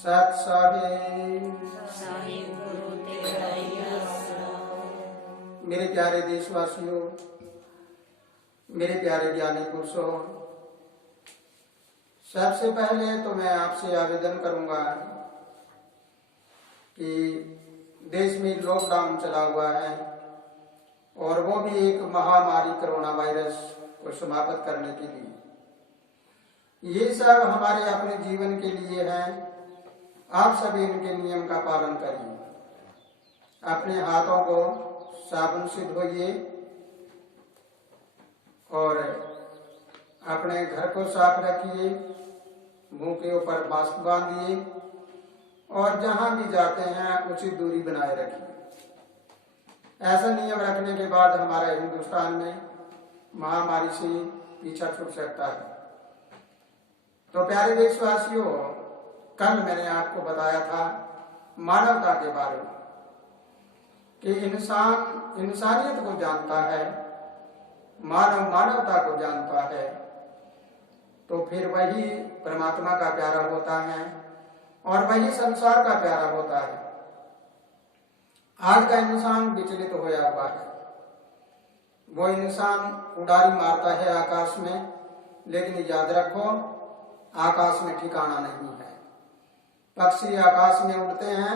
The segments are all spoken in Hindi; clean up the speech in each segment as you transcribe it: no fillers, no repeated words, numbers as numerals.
सत साहिब गुरु तेरा ही आसरा। मेरे प्यारे देशवासियों, मेरे प्यारे ज्ञानी पुरुषों, सबसे पहले तो मैं आपसे आवेदन करूंगा कि देश में लॉकडाउन चला हुआ है और वो भी एक महामारी कोरोना वायरस को समाप्त करने के लिए। ये सब हमारे अपने जीवन के लिए है। आप सभी इनके नियम का पालन करिए। अपने हाथों को साबुन से धोइए और अपने घर को साफ रखिए। मुंह के ऊपर मास्क बांधिए और जहां भी जाते हैं उचित दूरी बनाए रखिए। ऐसा नियम रखने के बाद हमारा हिंदुस्तान में महामारी से पीछा छूट सकता है। तो प्यारे देशवासियों, कल मैंने आपको बताया था मानवता के बारे में कि इंसान इंसानियत को जानता है, मानव मानवता को जानता है, तो फिर वही परमात्मा का प्यारा होता है और वही संसार का प्यारा होता है। आज का इंसान विचलित होया हुआ है। वो इंसान उड़ारी मारता है आकाश में, लेकिन याद रखो आकाश में ठिकाना नहीं है। पक्षी आकाश में उड़ते हैं,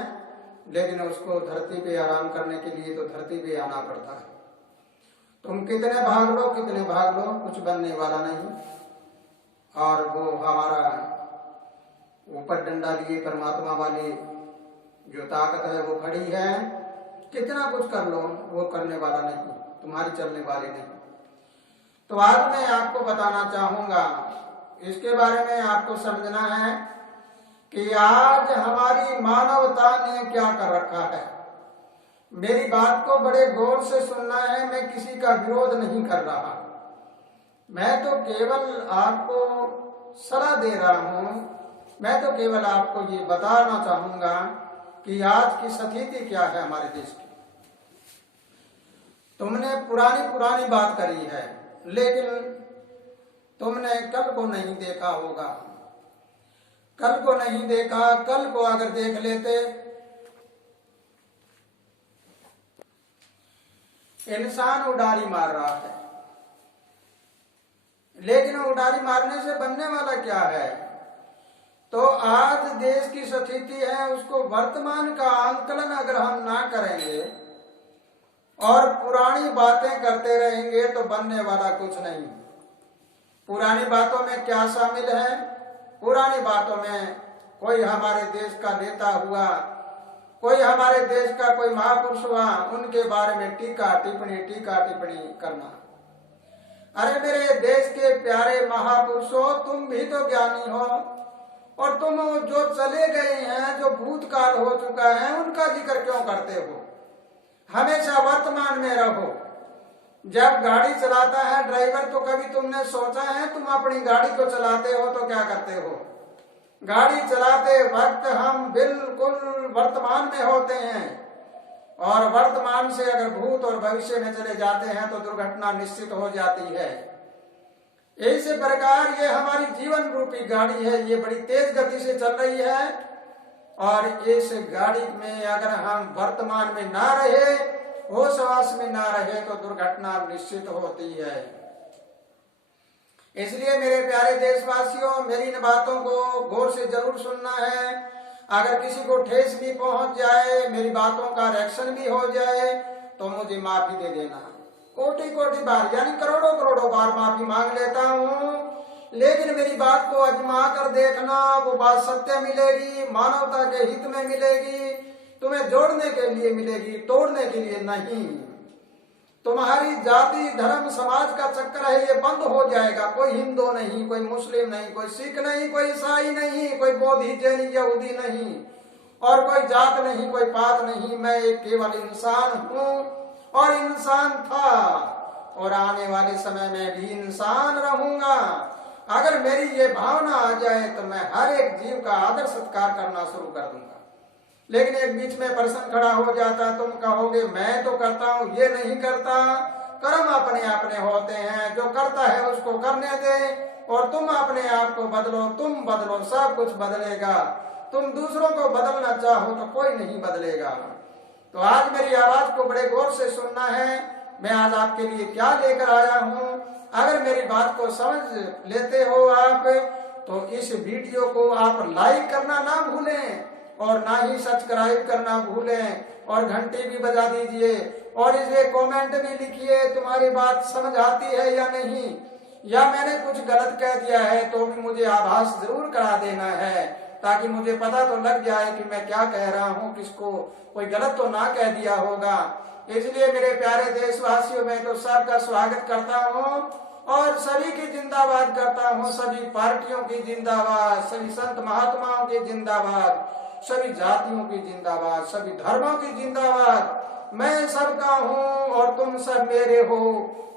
लेकिन उसको धरती पे आराम करने के लिए तो धरती पे आना पड़ता है। तुम कितने भाग लो कुछ बनने वाला नहीं। और वो हमारा ऊपर डंडा लिए परमात्मा वाली जो ताकत है वो खड़ी है। कितना कुछ कर लो वो करने वाला नहीं, तुम्हारी चलने वाली नहीं। तो आज मैं आपको बताना चाहूंगा, इसके बारे में आपको समझना है कि आज हमारी मानवता ने क्या कर रखा है। मेरी बात को बड़े गौर से सुनना है। मैं किसी का विरोध नहीं कर रहा, मैं तो केवल आपको सलाह दे रहा हूं। मैं तो केवल आपको ये बताना चाहूंगा कि आज की स्थिति क्या है हमारे देश की। तुमने पुरानी बात करी है, लेकिन तुमने कल को नहीं देखा होगा। कल को नहीं देखा, कल को अगर देख लेते, इंसान उड़ारी मार रहा है, लेकिन उड़ारी मारने से बनने वाला क्या है। तो आज देश की स्थिति है, उसको वर्तमान का आंकलन अगर हम ना करेंगे और पुरानी बातें करते रहेंगे तो बनने वाला कुछ नहीं। पुरानी बातों में क्या शामिल है? पुरानी बातों में कोई हमारे देश का नेता हुआ, कोई हमारे देश का कोई महापुरुष हुआ, उनके बारे में टीका टिप्पणी करना। अरे मेरे देश के प्यारे महापुरुषों, तुम भी तो ज्ञानी हो और तुम जो चले गए हैं, जो भूतकाल हो चुका है, उनका जिक्र क्यों करते हो? हमेशा वर्तमान में रहो। जब गाड़ी चलाता है ड्राइवर, तो कभी तुमने सोचा है तुम अपनी गाड़ी को चलाते हो तो क्या करते हो? गाड़ी चलाते वक्त हम बिल्कुल वर्तमान में होते हैं और वर्तमान से अगर भूत और भविष्य में चले जाते हैं तो दुर्घटना निश्चित हो जाती है। इसी प्रकार ये हमारी जीवन रूपी गाड़ी है, ये बड़ी तेज गति से चल रही है और इस गाड़ी में अगर हम वर्तमान में ना रहे, होश हवास में ना रहे, तो दुर्घटना निश्चित होती है। इसलिए मेरे प्यारे देशवासियों, मेरी इन बातों को गौर से जरूर सुनना है। अगर किसी को ठेस भी पहुंच जाए, मेरी बातों का रिएक्शन भी हो जाए, तो मुझे माफी दे देना। कोटि बार यानी करोड़ों बार माफी मांग लेता हूँ, लेकिन मेरी बात को आजमा कर देखना। वो बात सत्य मिलेगी, मानवता के हित में मिलेगी, तुम्हें जोड़ने के लिए मिलेगी, तोड़ने के लिए नहीं। तुम्हारी जाति धर्म समाज का चक्कर है, ये बंद हो जाएगा। कोई हिंदू नहीं, कोई मुस्लिम नहीं, कोई सिख नहीं, कोई ईसाई नहीं, कोई बौद्ध जैन यहूदी नहीं, और कोई जात नहीं, कोई पात नहीं। मैं एक केवल इंसान हूँ और इंसान था और आने वाले समय में भी इंसान रहूंगा। अगर मेरी ये भावना आ जाए तो मैं हर एक जीव का आदर सत्कार करना शुरू कर दूंगा। लेकिन एक बीच में प्रश्न खड़ा हो जाता, तुम कहोगे मैं तो करता हूँ, ये नहीं करता। कर्म अपने अपने होते हैं, जो करता है उसको करने दे और तुम अपने आप को बदलो, तुम बदलो, सब कुछ बदलेगा। तुम दूसरों को बदलना चाहो तो कोई नहीं बदलेगा। तो आज मेरी आवाज को बड़े गौर से सुनना है। मैं आज आपके लिए क्या लेकर आया हूँ। अगर मेरी बात को समझ लेते हो आप, तो इस वीडियो को आप लाइक करना ना भूलें और ना ही सब्सक्राइब करना भूलें और घंटी भी बजा दीजिए और इसे कमेंट भी लिखिए तुम्हारी बात समझ आती है या नहीं, या मैंने कुछ गलत कह दिया है तो भी मुझे आभास जरूर करा देना है, ताकि मुझे पता तो लग जाए कि मैं क्या कह रहा हूँ, किसको कोई गलत तो ना कह दिया होगा। इसलिए मेरे प्यारे देशवासियों, मैं तो सबका स्वागत करता हूँ और सभी की जिंदाबाद करता हूँ। सभी पार्टियों की जिंदाबाद, सभी संत महात्माओं की जिंदाबाद, सभी जातियों की जिंदाबाद, सभी धर्मों की जिंदाबाद। मैं सबका हूँ और तुम सब मेरे हो।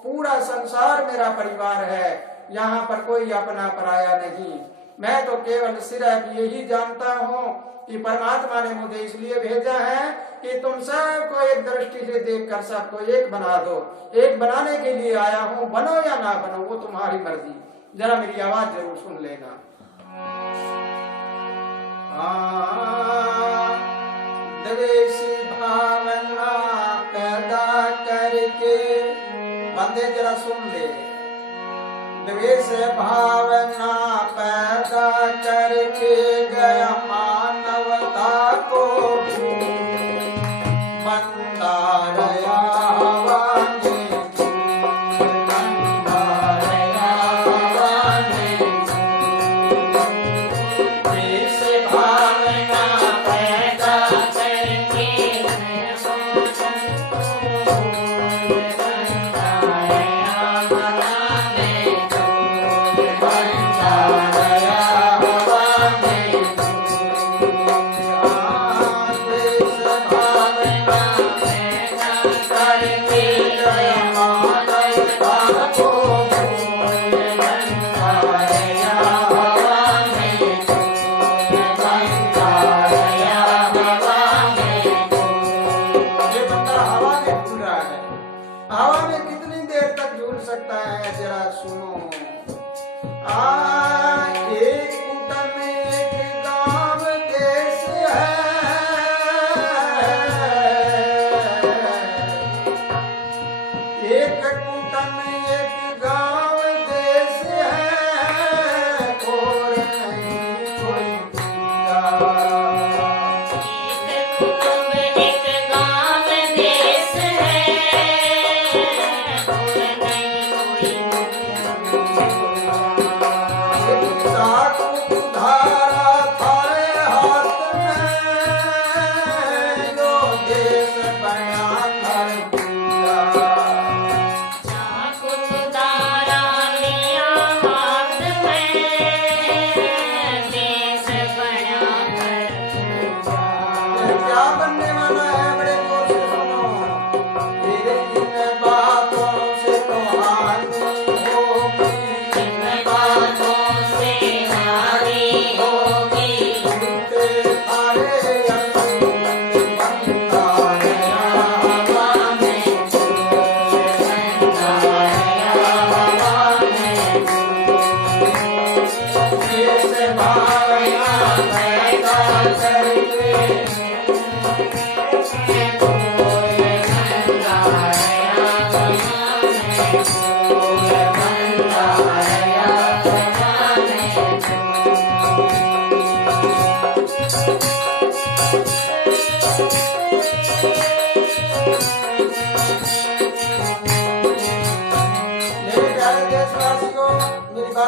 पूरा संसार मेरा परिवार है, यहाँ पर कोई अपना पराया नहीं। मैं तो केवल सिर्फ यही जानता हूँ कि परमात्मा ने मुझे इसलिए भेजा है कि तुम सबको एक दृष्टि से देखकर सबको एक बना दो। एक बनाने के लिए आया हूँ, बनो या ना बनो वो तुम्हारी मर्जी। जरा मेरी आवाज जरूर सुन लेना। द्वेष भावना पैदा करके, बंदे जरा सुन ले। द्वेष भावना पैदा करके गया मानवता को बंदा रया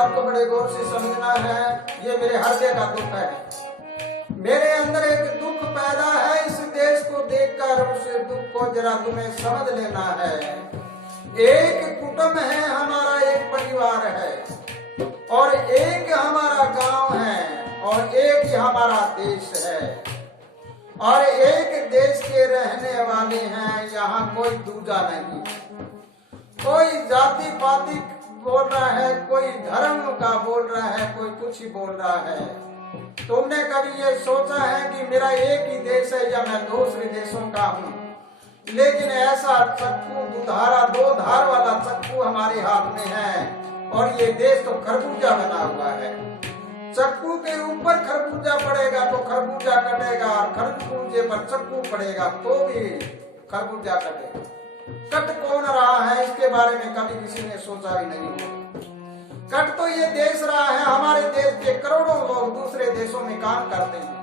को बड़े गौर से समझना है। ये मेरे हृदय का दुख है। मेरे अंदर एक दुख पैदा है इस देश को देखकर। उस दुख को जरा तुम्हें समझ लेना है। एक कुटुंब है हमारा, एक परिवार है और एक हमारा गांव है और एक ही हमारा देश है और एक देश के रहने वाले हैं। यहाँ कोई दूजा नहीं, कोई जाति पाति बोल रहा है, कोई धर्म का बोल रहा है, कोई कुछ ही बोल रहा है। तुमने कभी ये सोचा है कि मेरा एक ही देश है या मैं दूसरे देशों का हूँ? लेकिन ऐसा चक्कू दुधारा दो धार वाला चक्कू हमारे हाथ में है और ये देश तो खरबूजा बना हुआ है। चक्कू के ऊपर खरबूजा पड़ेगा तो खरबूजा अगर चक्कू पड़ेगा तो भी खरबूजा कटेगा। कट कौन रहा है इसके बारे में कभी किसी ने सोचा भी नहीं होगा। कट तो ये देश रहा है, हमारे देश के करोड़ों लोग दूसरे देशों में काम करते हैं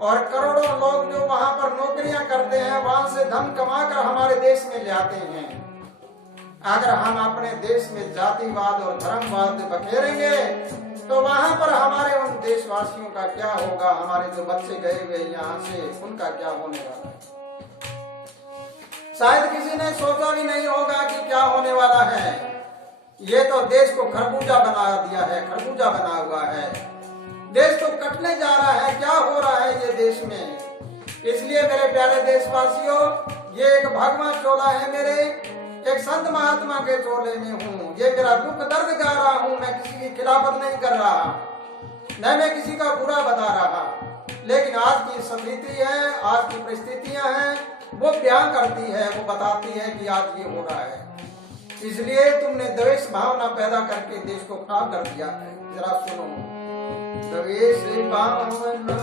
और करोड़ों लोग जो वहां पर नौकरियां करते हैं वहां से धन कमाकर हमारे देश में ले आते हैं। अगर हम अपने देश में जातिवाद और धर्मवाद बखेरेंगे तो वहां पर हमारे उन देशवासियों का क्या होगा, हमारे जो बच्चे गए हुए यहाँ से उनका क्या होने वाला है। शायद किसी ने सोचा भी नहीं होगा कि क्या होने वाला है। ये तो देश को खरबूजा बना दिया है, खरबूजा बना हुआ है। देश तो कटने जा रहा है, क्या हो रहा है ये देश में। इसलिए मेरे प्यारे देशवासियों, ये एक भगवान चोला है, मेरे एक संत महात्मा के चोले में हूँ। ये मेरा दुख दर्द गा रहा हूँ, मैं किसी की खिलाफत नहीं कर रहा, न मैं किसी का बुरा बता रहा, लेकिन आज की स्थिति है, आज की परिस्थितियां हैं, वो बयान करती है, वो बताती है कि आज ये हो रहा है। इसलिए तुमने द्वेष भावना पैदा करके देश को खराब कर दिया है। जरा सुनो, द्वेष भावना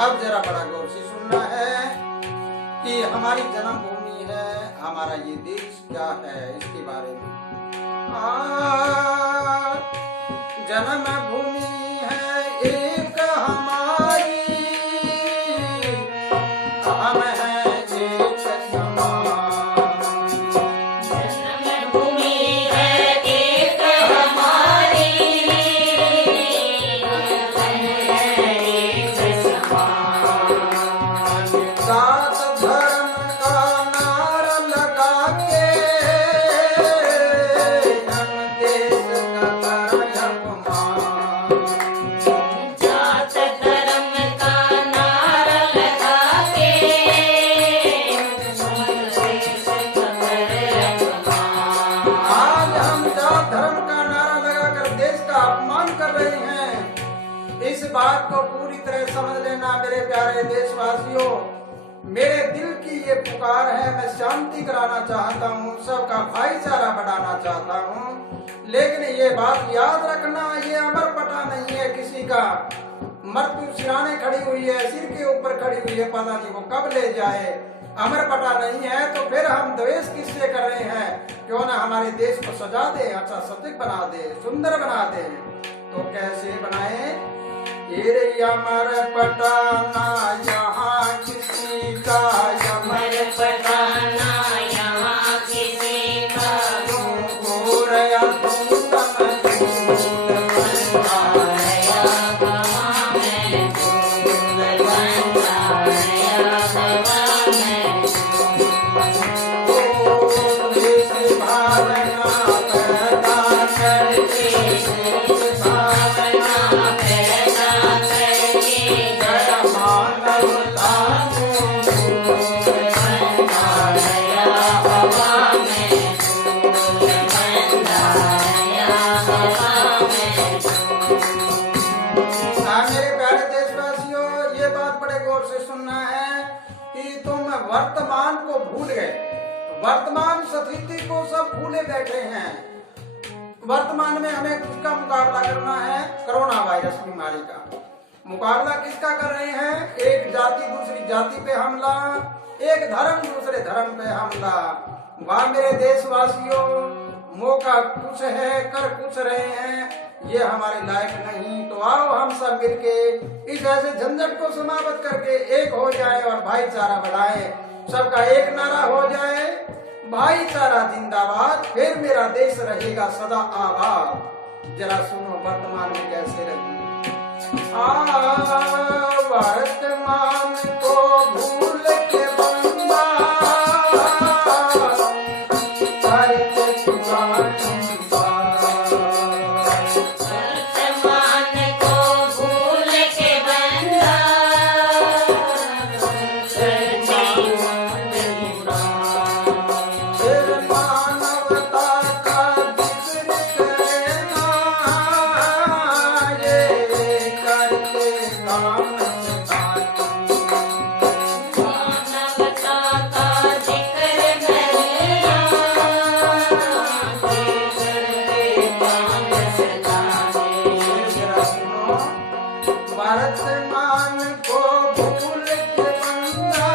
अब जरा बड़ा गौर से सुनना है कि हमारी जन्मभूमि है, हमारा ये देश क्या है, इसके बारे में। जन्मभूमि है एक हमारी, हम है एक समान। जन्मभूमि है एक हमारी, सात धर्म का नारा लगा के हम देश का अपमान। जात धर्म का नारा लगा के आज हम जात धर्म का नारा लगाकर देश का अपमान कर रहे हैं। इस बात को पूरी तरह समझ लेना मेरे प्यारे देशवासियों। मेरे दिल की ये पुकार है, मैं शांति कराना चाहता हूँ, सबका भाईचारा बढ़ाना चाहता हूँ, लेकिन ये बात याद रखना, ये अमर पटा नहीं है किसी का। मृत्यु सिराने खड़ी हुई है, सिर के ऊपर खड़ी हुई है, पता नहीं वो कब ले जाए। अमर पटा नहीं है तो फिर हम द्वेष किससे कर रहे हैं। क्यों ना हमारे देश को सजा दे, अच्छा सजग बना दे, सुंदर बना दे। तो कैसे बनाए? ये अमर पटाना यहाँ किसी का, अमर पटाना यहाँ किसी का, घोर अधूर मजबूर आया हवा में फूल बन आया हवा में। देश भावना पैदा करके, देश भावना पैदा करके जय मानवता आया हवा में फूल बन आया हवा में। मेरे प्यारे देशवासियों, ये बात बड़े गौर से सुनना है कि तुम वर्तमान को भूल गए, वर्तमान स्थिति को सब भूले बैठे हैं। वर्तमान में हमें किसका मुकाबला करना है? कोरोना वायरस बीमारी का मुकाबला किसका कर रहे हैं? एक जाति दूसरी जाति पे हमला, एक धर्म दूसरे धर्म पे हमला। वाह मेरे देशवासियों, मौका कुछ है, कर कुछ रहे हैं, ये हमारे लायक नहीं। तो आओ हम सब मिलके इस ऐसे झंझट को समाप्त करके एक हो जाए और भाईचारा बढ़ाए। सबका एक नारा हो जाए, भाईचारा जिंदाबाद, फिर मेरा देश रहेगा सदा आबाद। जरा सुनो वर्तमान में कैसे रही। वर्तमान को भूल के बंदा वर्तमान को भूल के बंदा काम सताई। मानवता का जिक्र मेरा करते काम सताए। जरा सुनो, वर्तमान को भूल के बंदा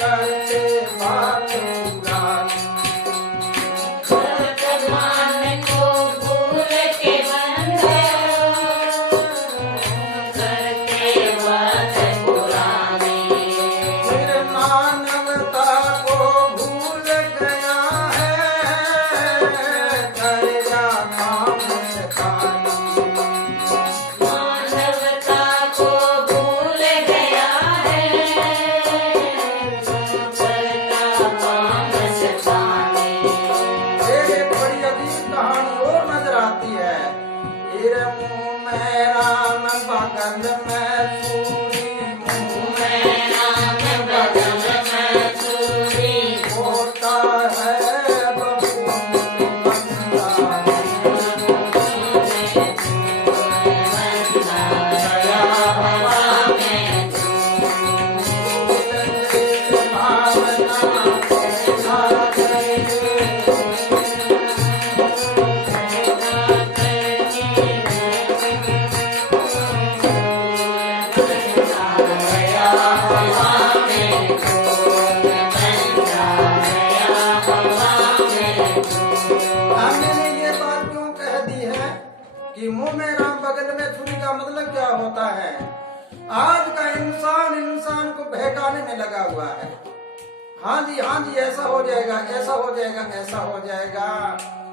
करते बात पुरानी। वर्तमान को भूल के बंदा करते बात पुरानी। फिर मानवता को भूल गया है करेगा काम सताई। मानवता को भूल गया है करता काम सताने। एक बड़ी अजीब कहानी और नजर आती है। तेरे मुंह में राम बगल में सूरी, मुंह में राम बगल में सूरी होता है बबूल बंदा। गया हवा में भावना सारा करेंगे। गया हवा में गया हवा में। हमने ये बात क्यों कह दी है कि मुंह में राम बगल में छुरी का मतलब क्या होता है? आज का इंसान इंसान को बहकाने में लगा हुआ है। हाँ जी ऐसा हो जाएगा, ऐसा हो जाएगा, ऐसा हो जाएगा।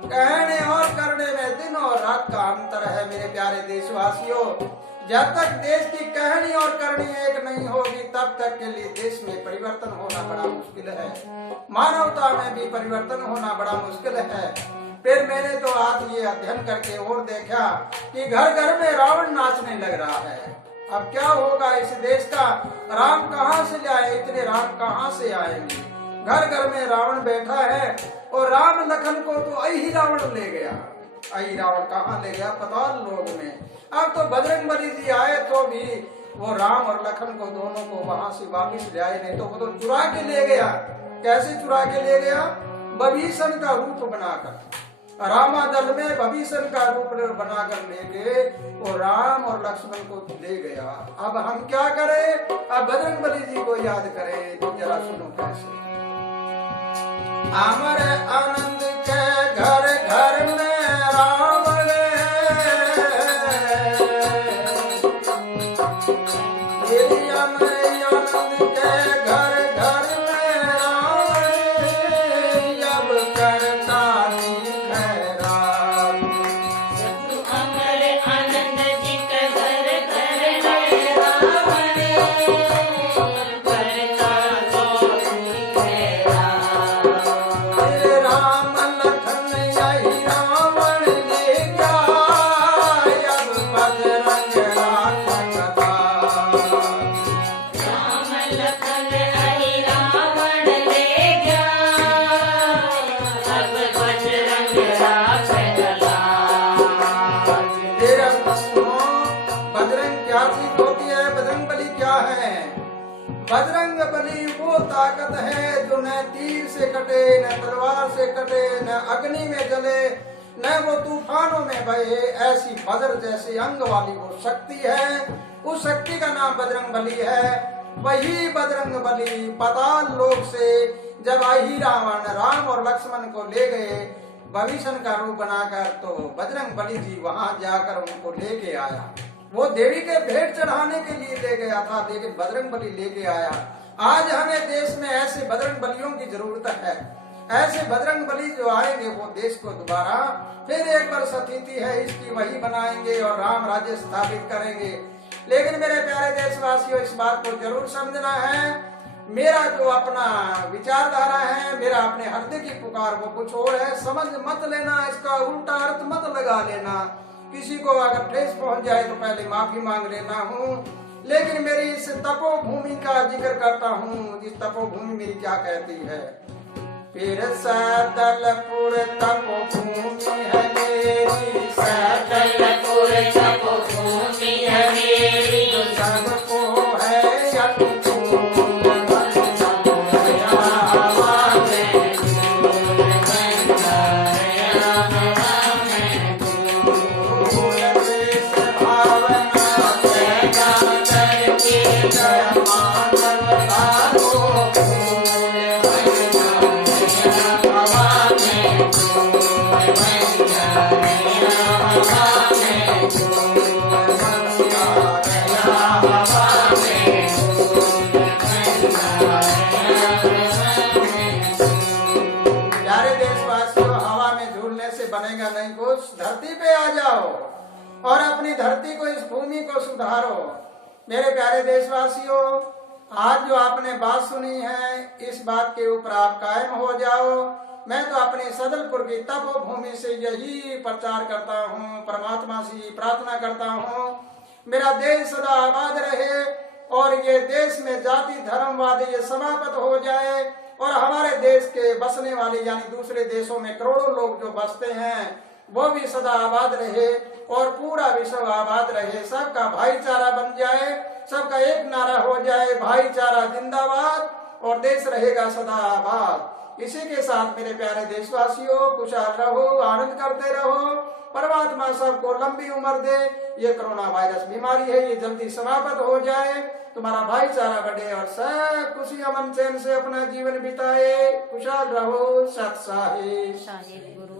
कहने और करने में दिन और रात का अंतर है मेरे प्यारे देशवासियों। जब तक देश की कहनी और करनी एक नहीं होगी तब तक के लिए देश में परिवर्तन होना बड़ा मुश्किल है। मानवता में भी परिवर्तन होना बड़ा मुश्किल है। फिर मैंने तो आज ये अध्ययन करके और देखा कि घर घर में रावण नाचने लग रहा है। अब क्या होगा इस देश का? राम कहाँ से लाए? इतने राम कहाँ से आएंगे? घर घर में रावण बैठा है और राम लखन को तो अही रावण ले गया। अही रावण कहाँ ले गया? पाताल लोक में। अब तो बजरंगबली जी आए तो भी वो राम और लखन को दोनों को वहां से वापिस ले आए, नहीं तो वो तो चुरा के ले गया। कैसे चुरा के ले गया? विभीषण का रूप बनाकर, रामादल में विभीषण का रूप बनाकर ले गए और राम और लक्ष्मण को ले गया। अब हम क्या करें? अब बजरंगबली जी को याद करें। तो जरा सुनो कैसे। अमर आनंद के घर घर में रावण, मेरी अमर आनंद के घर घर में रावण, अब करता खैरात। अमर आनंद जी के घर घर में रावण करता तेरे राम लखन यही रावण ले गया, अब बजरंग राखता। राम लखन आई रावण ले गया, अब बजरंग राख चला। तेरा सुनो, बजरंग क्या चीज होती है? बजरंगबली क्या है? बजरंगबली वो ताकत है जो न तीर से कटे, न तलवार से कटे, न अग्नि में जले, न वो तूफानों में बहे। ऐसी वज्र जैसे अंग वाली वो शक्ति है। उस शक्ति का नाम बजरंगबली है। वही बजरंगबली पाताल लोक से जब आई रावण राम और लक्ष्मण को ले गए विभीषण का रूप बनाकर, तो बजरंगबली जी वहां जाकर उनको लेके आया। वो देवी के भेंट चढ़ाने के लिए ले गया था, लेकिन बजरंगबली लेके आया। आज हमें देश में ऐसे बजरंगबलियों की जरूरत है। ऐसे बजरंगबली जो आएंगे वो देश को दोबारा फिर एक बार स्थिति है इसकी वही बनाएंगे और राम राज्य स्थापित करेंगे। लेकिन मेरे प्यारे देशवासियों, इस बात को जरूर समझना है। मेरा जो अपना विचारधारा है, मेरा अपने हृदय की पुकार वो कुछ और है। समझ मत लेना, इसका उल्टा अर्थ मत लगा लेना। किसी को अगर ठेस पहुंच जाए तो पहले माफी मांग लेना हूँ। लेकिन मेरी इस तपोभूमि का जिक्र करता हूँ। इस तपोभूमि मेरी क्या कहती है? फिर सैदलपुर तपोभूमि है मेरी, सैदलपुर तपोभूमि है मेरी। और अपनी धरती को, इस भूमि को सुधारो। मेरे प्यारे देशवासियों, आज जो आपने बात सुनी है, इस बात के ऊपर आप कायम हो जाओ। मैं तो अपनी सदलपुर की तपोभूमि से यही प्रचार करता हूँ, परमात्मा से प्रार्थना करता हूँ, मेरा देश सदा आबाद रहे और ये देश में जाति धर्मवाद ये समाप्त हो जाए और हमारे देश के बसने वाले यानी दूसरे देशों में करोड़ों लोग जो बसते हैं वो भी सदा आबाद रहे और पूरा विश्व आबाद रहे। सबका भाईचारा बन जाए, सबका एक नारा हो जाए, भाईचारा जिंदाबाद, और देश रहेगा सदा आबाद। इसी के साथ मेरे प्यारे देशवासियों, खुशहाल रहो, आनंद करते रहो। परमात्मा सबको लंबी उम्र दे। ये कोरोना वायरस बीमारी है, ये जल्दी समाप्त हो जाए, तुम्हारा भाईचारा बढ़े और सब खुशी अमन चैन से अपना जीवन बिताए। खुशहाल रहो। सत साहिब। साहिब गुरु